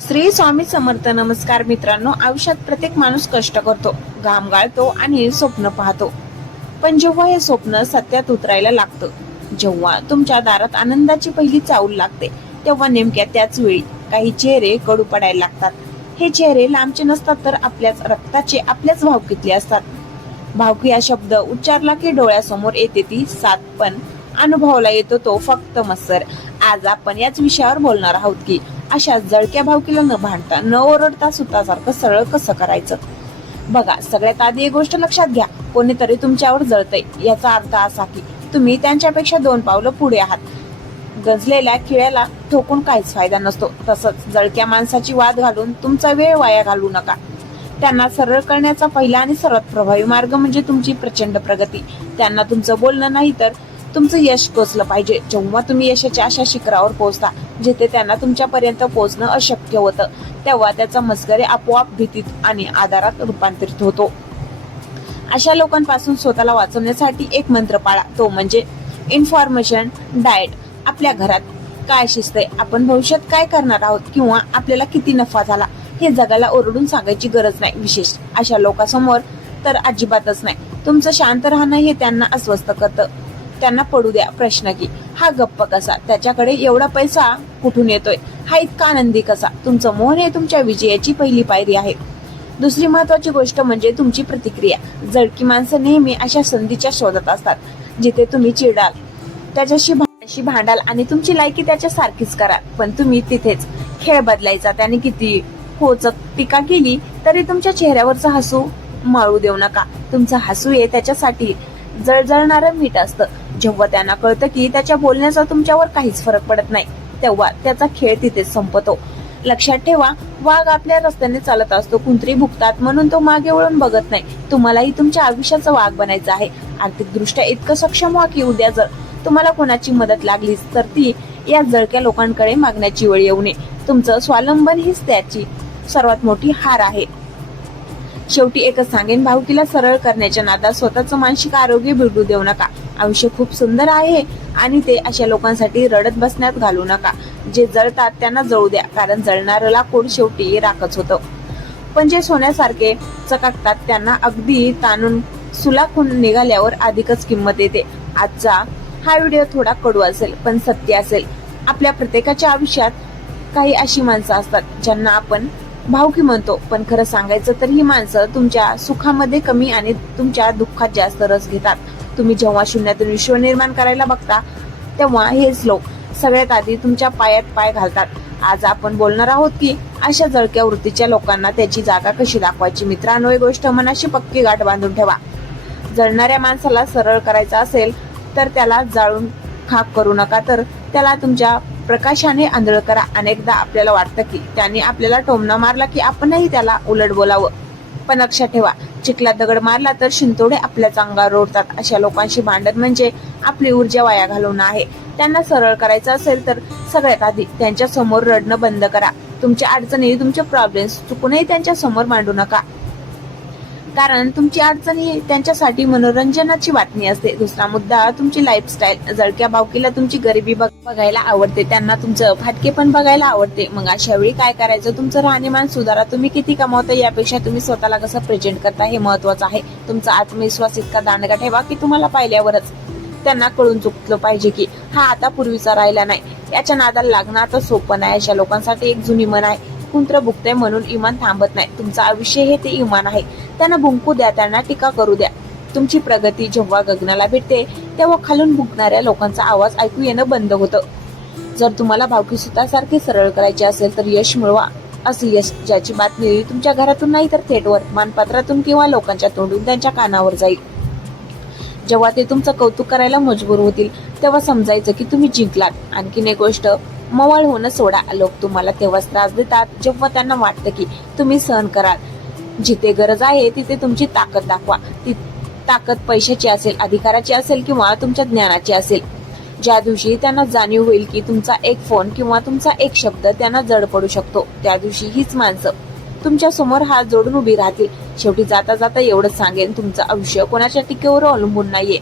श्री स्वामी समर्थ. नमस्कार मित्रांनो. आयुष्यात प्रत्येक माणूस कष्ट करतो, घाम गाळतो आणि स्वप्न पाहतो. पण जेव्हा हे स्वप्न सत्यात उतरायला लागतं, जेव्हा तुमच्या दारात आनंदाची पहिली चाहूल लागते, तेव्हा नेमक्या त्याच वेळी काही चेहरे कडू पडायला लागतात. हे चेहरे लांबचे नसतात, तर आपल्याच रक्ताचे, आपल्याच भावकीतले असतात. भावकी हा शब्द उच्चारला की डोळ्यासमोर येते ती साथ, पण अनुभवला येतो तो फक्त मत्सर. आज आपण याच विषयावर बोलणार आहोत की अशा जळक्या भावकीला न भांडता, न ओरडता सुतासारखं सरळ कसं करायचं. बघा, सगळ्यात आधी एक गोष्ट लक्षात घ्या. कोणीतरी तुमच्यावर जळतंय याचा अर्थ असा की तुम्ही त्यांच्यापेक्षा 2 पावलं पुढे आहात. गंजलेल्या खिळ्याला ठोकून काहीच फायदा नसतो. तसंच जळक्या माणसाची वाद घालून तुमचा वेळ वाया घालवू नका. त्यांना सरळ करण्याचा पहिला आणि सर्वात प्रभावी मार्ग म्हणजे तुमची प्रचंड प्रगती. त्यांना तुमचं बोलणं नाही तर तुमचं यश पोचलं पाहिजे. जेव्हा तुम्ही यशाच्या अशा शिखरावर पोहोचता जिथे त्यांना तुमच्यापर्यंत पोहोचणं अशक्य होतं, तेव्हा त्याचा मस्करी आपोआप भीतीत आणि आधारात रूपांतरित होतो. अशा लोकांपासून स्वतःला वाचवण्यासाठी एक मंत्र पाळा, तो म्हणजे इन्फॉर्मेशन डाएट. आपल्या घरात काय शिजतंय, आपण भविष्यात काय करणार आहोत किंवा आपल्याला किती नफा झाला, हे जगाला ओरडून सांगायची गरज नाही. विशेष अशा लोकांसमोर तर अजिबातच नाही. तुमचं शांत राहणं हे त्यांना अस्वस्थ करतं. त्यांना पडू द्या प्रश्न की हा गप्प कसा, त्याच्याकडे एवढा पैसा कुठून येतोय, हा इतका आनंदी कसा. तुमचं मौन हे तुमच्या विजयाची पहिली पायरी आहे. दुसरी महत्वाची गोष्ट म्हणजे तुमची प्रतिक्रिया. जळकी माणसं नेहमी अशा संधीच्या शोधात असतात जिथे तुम्ही चिडाल, त्याच्याशी भांडाल आणि तुमची लायकी त्याच्या सारखीच कराल. पण तुम्ही तिथेच खेळ बदलायचा. त्याने किती खोचक टीका केली तरी तुमच्या चेहऱ्यावरचं हसू माळू देऊ नका. तुमचं हसू हे त्याच्यासाठी जळजळणारं मीठ असतं. जेव्हा त्यांना कळतं की त्याच्या बोलण्याचा तुमच्यावर काहीच फरक पडत नाही, तेव्हा त्याचा खेळ तिथेच संपतो. लक्षात ठेवा, वाघ आपल्या रस्त्याने चालत असतो, कुंत्री भुकतात म्हणून तो मागे वळून बघत नाही. तुम्हालाही तुमच्या आयुष्याचा वाघ बनायचं आहे. आर्थिकदृष्ट्या इतकं सक्षम व्हा की उद्या जर तुम्हाला कोणाची मदत लागलीच तर ती या जळक्या लोकांकडे मागण्याची वेळ येऊ नये. तुमचं स्वावलंबन हीच त्याची सर्वात मोठी हार आहे. शेवटी एकच सांगेन, भावकीला सरळ करण्याच्या नादात स्वतःचं मानसिक आरोग्य बिघडू देऊ नका. आयुष्य खूप सुंदर आहे आणि ते अशा लोकांसाठी रडत बसण्यात घालू नका. जे जळतात त्यांना जळू द्या, कारण जळणारं लाकूड शेवटी राखच होतं. पण जे सोन्यासारखे चकाकतात त्यांना अगदी ताणून सुलाखून निघाल्यावर अधिकच किंमत येते. आजचा हा व्हिडिओ थोडा कडू असेल पण सत्य असेल. आपल्या प्रत्येकाच्या आयुष्यात काही अशी माणसं असतात ज्यांना आपण भावकी म्हणतो, पण खरं सांगायचं तर ही माणसं तुमच्या सुखामध्ये कमी आणि तुमच्या दुःखात जास्त रस घेतात. तुम्ही जेव्हा शून्यातून विश्व निर्माण करायला बघता, तेव्हा हेच लोक सगळ्यात आधी तुमच्या पायात पाय घालतात. आज आपण बोलणार आहोत की अशा जळक्या वृत्तीच्या लोकांना त्याची जागा कशी दाखवायची. मित्रांनो, ही गोष्ट मनाशी पक्की गाठ बांधून ठेवा. जळणाऱ्या माणसाला सरळ करायचं असेल तर त्याला जाळून खाक करू नका, तर त्याला तुमच्या प्रकाशाने आंधळ करा. अनेकदा आपल्याला वाटतं की त्यांनी आपल्याला टोमणा मारला की आपणही त्याला उलट बोलावं, पण लक्षात ठेवा, चिखलात दगड मारला तर शिंतोडे आपल्याच अंगावर ओढतात. अशा लोकांशी भांडण म्हणजे आपली ऊर्जा वाया घालवणं आहे. त्यांना सरळ करायचं असेल तर सगळ्यात आधी त्यांच्या समोर रडणं बंद करा. तुमच्या अडचणी, तुमचे प्रॉब्लेम्स चुकूनही त्यांच्या समोर मांडू नका, कारण तुमची अडचणी त्यांच्यासाठी मनोरंजनाची बातमी असते. दुसरा मुद्दा, तुमची लाईफस्टाईल. जळक्या भावकीला तुमची गरिबी बघायला आवडते, त्यांना तुमचं फाटके पण बघायला आवडते. मग अशा वेळी काय करायचं, तुमचं राहणीमान सुधारा. तुम्ही किती कमावता यापेक्षा तुम्ही स्वतःला कसं प्रेझेंट करता हे महत्वाचं आहे. तुमचा आत्मविश्वास इतका दांडगा ठेवा की तुम्हाला पाहिल्यावरच त्यांना कळून चुकलं पाहिजे की हा आता पूर्वीचा राहिला नाही. याच्या नादाला लागणं आता सोपं नाही. अशा लोकांसाठी एक जुनी म्हण आहे, कुंत्र भुकते म्हणून इमान थांबत नाही. तुमचं आयुष्य हे ते इमान आहे. त्यांना भुंकू द्या, त्यांना टीका करू द्या. तुमची प्रगती जेव्हा गगनाला भेटते तेव्हा खालून भुंकणाऱ्या लोकांचा आवाज ऐकू येणं बंद होतं. जर तुम्हाला भावकी सुतासारखे सरळ करायचे असेल तर यश मिळवा. असं यश ज्याची बातमी तुमच्या घरातून नाही तर थेट वर्तमानपत्रातून किंवा लोकांच्या तोंडून त्यांच्या कानावर जाईल. जेव्हा ते तुमचं कौतुक करायला मजबूर होतील तेव्हा समजायचं की तुम्ही जिंकलात. आणखीन एक गोष्ट, मवाळ होणं सोडा. लोक तुम्हाला तेव्हाच त्रास देतात जेव्हा त्यांना वाटतं की तुम्ही सहन कराल. जिथे गरज आहे तिथे तुमची ताकद दाखवा. ती ताकद पैशाची असेल, अधिकाराची असेल किंवा तुमच्या ज्ञानाची असेल. ज्या दिवशी त्यांना जाणीव होईल की तुमचा एक फोन किंवा तुमचा एक शब्द त्यांना जड पडू शकतो, त्या दिवशी हीच माणसं तुमच्या समोर हात जोडून उभी राहतील. शेवटी जाता जाता एवढंच सांगेन, तुमचं आयुष्य कोणाच्या टीकेवर अवलंबून नाहीये.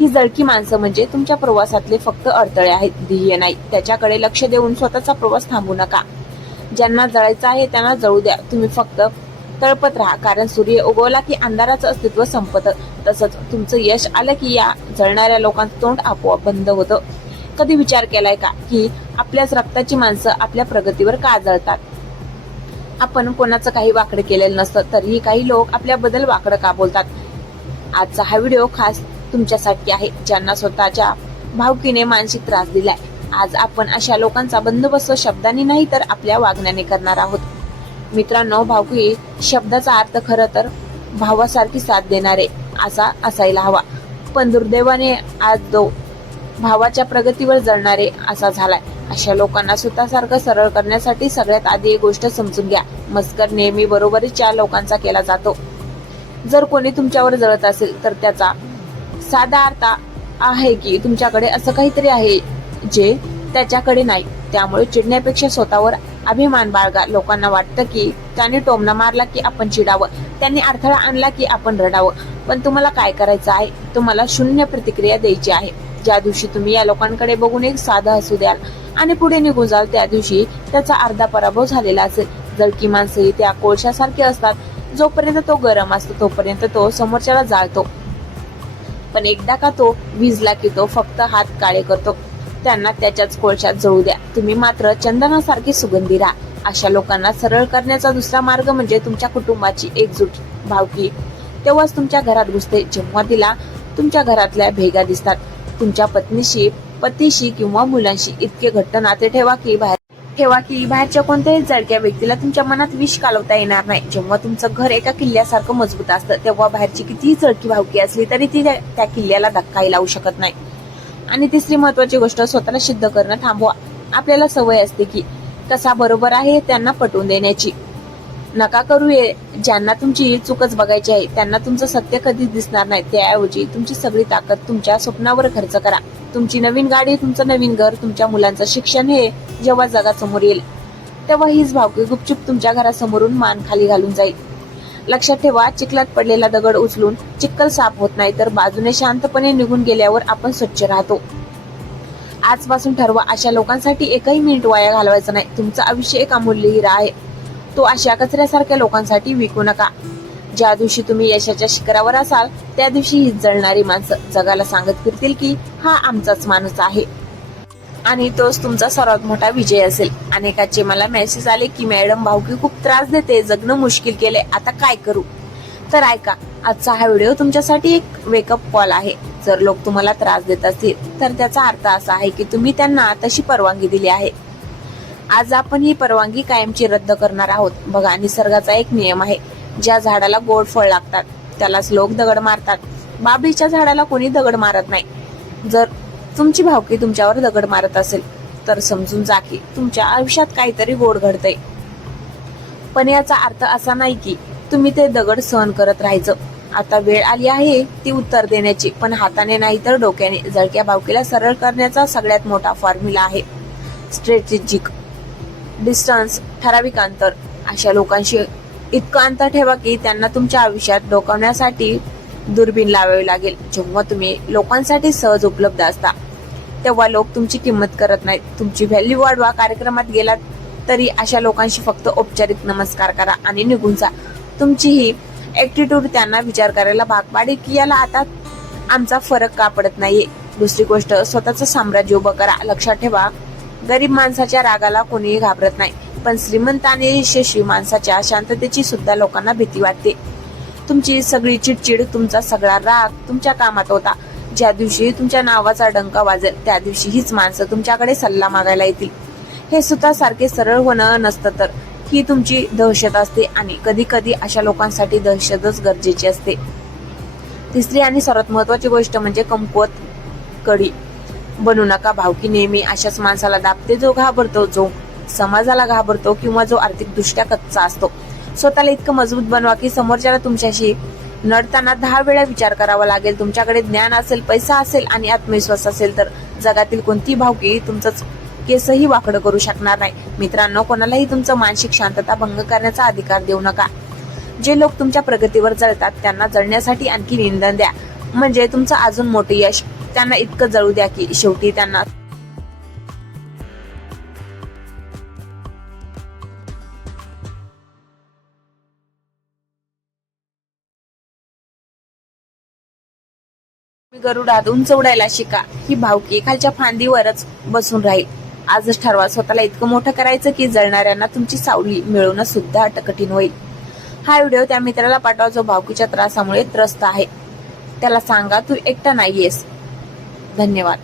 ही जळकी माणसं म्हणजे तुमच्या प्रवासातले फक्त अडथळे आहेत, ध्येय नाही. त्याच्याकडे लक्ष देऊन स्वतःचा प्रवास थांबू नका. ज्यांना जळायचं आहे त्यांना जळू द्या, तुम्ही फक्त तळपत राहा, कारण सूर्य उगवला की अंधाराचं अस्तित्व संपतं. तसंच तुमचं यश आलं की या जळणाऱ्या लोकांचं तोंड आपोआप बंद होतं. कधी विचार केलाय का की आपल्याच रक्ताची माणसं आपल्या प्रगतीवर का जळतात? आपण कोणाचं काही वाकडं केलेलं नसतं तरीही काही लोक आपल्याबद्दल वाकडं का बोलतात? आजचा हा व्हिडिओ खास तुमच्यासाठी आहे, ज्यांना स्वतःच्या भावकीने मानसिक त्रास दिलाय. आज आपण अशा लोकांचा बंदोबस्त शब्दांनी नाही तर आपल्या वागण्याने करणार आहोत. मित्रांनो, भावकी शब्दाचा अर्थ खरं तर भावासारखी साथ देणारे असा असायला हवा, पण दुर्दैवाने आज तो भावाच्या प्रगतीवर जळणारे असा झालाय. अशा लोकांना स्वतःसारखं सरळ करण्यासाठी सगळ्यात आधी एक गोष्ट समजून घ्या, मस्कर नेहमी बरोबरीच्या लोकांचा केला जातो. जर कोणी तुमच्यावर जळत असेल तर त्याचा साधा अर्थ आहे की तुमच्याकडे असं काहीतरी आहे जे त्याच्याकडे नाही. त्यामुळे चिडण्यापेक्षा स्वतःवर अभिमान बाळगा. लोकांना वाटतं की त्यांनी टोमणा मारला की आपण चिडावं, त्यांनी अडथळा आणला की आपण रडावं, पण तुम्हाला काय करायचं आहे? तुम्हाला शून्य प्रतिक्रिया द्यायची आहे. ज्या दिवशी तुम्ही या लोकांकडे बघून एक साधं हसू द्याल आणि पुढे निघून जाल त्या दिवशी त्याचा अर्धा पराभव झालेला असेल. जळकी माणसंही त्या कोळशासारखे असतात, जोपर्यंत तो गरम असतो तोपर्यंत तो समोरच्याला जाळतो, पण एकदा का तो विजला की तो फक्त हात काळे करतो. त्यांना त्याच्याच कोळशात जळू द्या, तुम्ही मात्र चंदनासारखी सुगंधी राहा. अशा लोकांना सरळ करण्याचा दुसरा मार्ग म्हणजे तुमच्या कुटुंबाची एकजूट. भावकी तेव्हाच तुमच्या घरात घुसते जेव्हा तिला तुमच्या घरातल्या भेगा दिसतात. तुमच्या पत्नीशी, पतीशी किंवा मुलांशी इतके घट्ट नाते ठेवा की बाहेरच्या कोणत्याही जळक्या व्यक्तीला तुमच्या मनात विष कालवता येणार नाही. जेव्हा तुमचं घर एका किल्ल्यासारखं मजबूत असतं तेव्हा बाहेरची कितीही जळकी भावकी असली तरी ती त्या किल्ल्याला धक्काही लावू शकत नाही. आणि तिसरी महत्वाची गोष्ट, स्वतःला सिद्ध करणं थांबवा. आपल्याला सवय असते की कसा बरोबर आहे त्यांना पटवून देण्याची. नका करू. ज्यांना तुमची चूकच बघायची आहे त्यांना तुमचं सत्य कधीच दिसणार नाही. त्याऐवजी तुमची सगळी ताकद तुमच्या स्वप्नावर खर्च करा. तुमची नवीन गाडी, तुमचं नवीन घर, तुमच्या मुलांचं शिक्षण हे जेव्हा जगासमोर येईल तेव्हा हीच भावकी गुपचूप तुमच्या घरासमोरून मान खाली घालून जाईल. लक्षात ठेवा, चिखलात पडलेला दगड उचलून चिखल साफ होत नाही, तर बाजूने शांतपणे निघून गेल्यावर आपण स्वच्छ राहतो. आजपासून ठरवा, अशा लोकांसाठी एकही मिनिट वाया घालवायचं नाही. तुमचं आयुष्य एक अमूल्य हिरा आहे, तो अशा कचऱ्यासारख्या लोकांसाठी विकू नका. ज्या दिवशी तुम्ही यशाच्या शिखरावर असाल त्या दिवशी ही जळणारी माणसं जगाला सांगत फिरतील की हा आमचाच माणूस आहे, आणि तोच तुमचा सर्वात मोठा विजय असेल. अनेकाचे मला मेसेज आले की मॅडम, भावकी खूप त्रास देते, जगणं मुश्किल केलंय, आता काय करू? तर ऐका, आजचा हा व्हिडिओ तुमच्यासाठी एक वेकअप कॉल आहे. जर लोक तुम्हाला त्रास देत असतील तर त्याचा अर्थ असा आहे की तुम्ही त्यांना तशी परवानगी दिली आहे. आज आपण ही परवानगी कायमची रद्द करणार आहोत. बघा, निसर्गाचा एक नियम आहे, ज्या झाडाला गोड फळ लागतात त्यालाच लोक दगड मारतात. बाबळीच्या झाडाला कोणी दगड मारत नाही. जर तुमची भावकी तुमच्यावर दगड मारत असेल तर समजून जा की तुमच्या आयुष्यात काहीतरी गोड घडतंय. पण याचा अर्थ असा नाही की तुम्ही ते दगड सहन करत राहायचं. आता वेळ आली आहे ती उत्तर देण्याची, पण हाताने नाही तर डोक्याने. जळक्या भावकीला सरळ करण्याचा सगळ्यात मोठा फॉर्म्युला आहे स्ट्रॅटेजिक डिस्टन्स, ठराविक अंतर. अशा लोकांशी इतकं अंतर ठेवा की त्यांना तुमच्या आयुष्यात डोकावण्यासाठी दुर्बीण लावावी लागेल. जेव्हा तुम्ही लोकांसाठी सहज उपलब्ध असता तेव्हा लोक तुमची किंमत करत नाहीत. तुमची व्हॅल्यू वाढवा. कार्यक्रमात गेलात तरी अशा लोकांशी फक्त औपचारिक नमस्कार करा आणि निघून जा. तुमची ही ऍटिट्यूड त्यांना विचार करायला भाग पाडेल की याला आता आमचा फरक का पडत नाहीये. दुसरी गोष्ट, स्वतःचं साम्राज्य उभं करा. लक्षात ठेवा, गरीब माणसाच्या रागाला कोणीही घाबरत नाही, पण श्रीमंत आणि यशस्वी माणसाच्या शांततेची सुद्धा लोकांना भीती वाटते. तुमची सगळी चिडचिड, तुमचा सगळा राग तुमच्या कामात होता. ज्या दिवशी तुमच्या नावाचा डंका वाजेल त्या दिवशी हीच माणसं तुमच्याकडे सल्ला मागायला येतील. हे सुद्धा सारखे सरळ होणं नसतं, तर ही तुमची दहशत असते, आणि कधी कधी अशा लोकांसाठी दहशतच गरजेची असते. तिसरी आणि सर्वात महत्वाची गोष्ट म्हणजे कमकुवत कडी बनू नका. भावकी नेहमी अशाच माणसाला दाबते जो घाबरतो, जो समाजाला घाबरतो किंवा जो आर्थिक दृष्ट्या कच्चा असतो. स्वतःला इतकं मजबूत बनवा की समोरच्याला तुमच्याशी नडताना 10 वेळा विचार करावा लागेल. तुमच्याकडे ज्ञान असेल, पैसा असेल आणि आत्मविश्वास असेल तर जगातील कोणती भावकी तुमचंच केसही वाकडं करू शकणार नाही. मित्रांनो, कोणालाही तुमचं मानसिक शांतता भंग करण्याचा अधिकार देऊ नका. जे लोक तुमच्या प्रगतीवर जळतात त्यांना जळण्यासाठी आणखी इंधन द्या, म्हणजे तुमचं अजून मोठं यश त्यांना इतकं जळू द्या की शेवटी त्यांना तुम्ही गरुडात उंच उडायला शिका. ही भावकी खालच्या फांदीवरच बसून राहील. आजच ठरवा स्वतःला इतकं मोठं करायचं की जळणाऱ्यांना तुमची सावली मिळवणं सुद्धा कठीण होईल. हा व्हिडिओ त्या मित्राला पाठवा जो भावकीच्या त्रासामुळे त्रस्त आहे. त्याला सांगा तू एकटा नाहीयेस. धन्यवाद.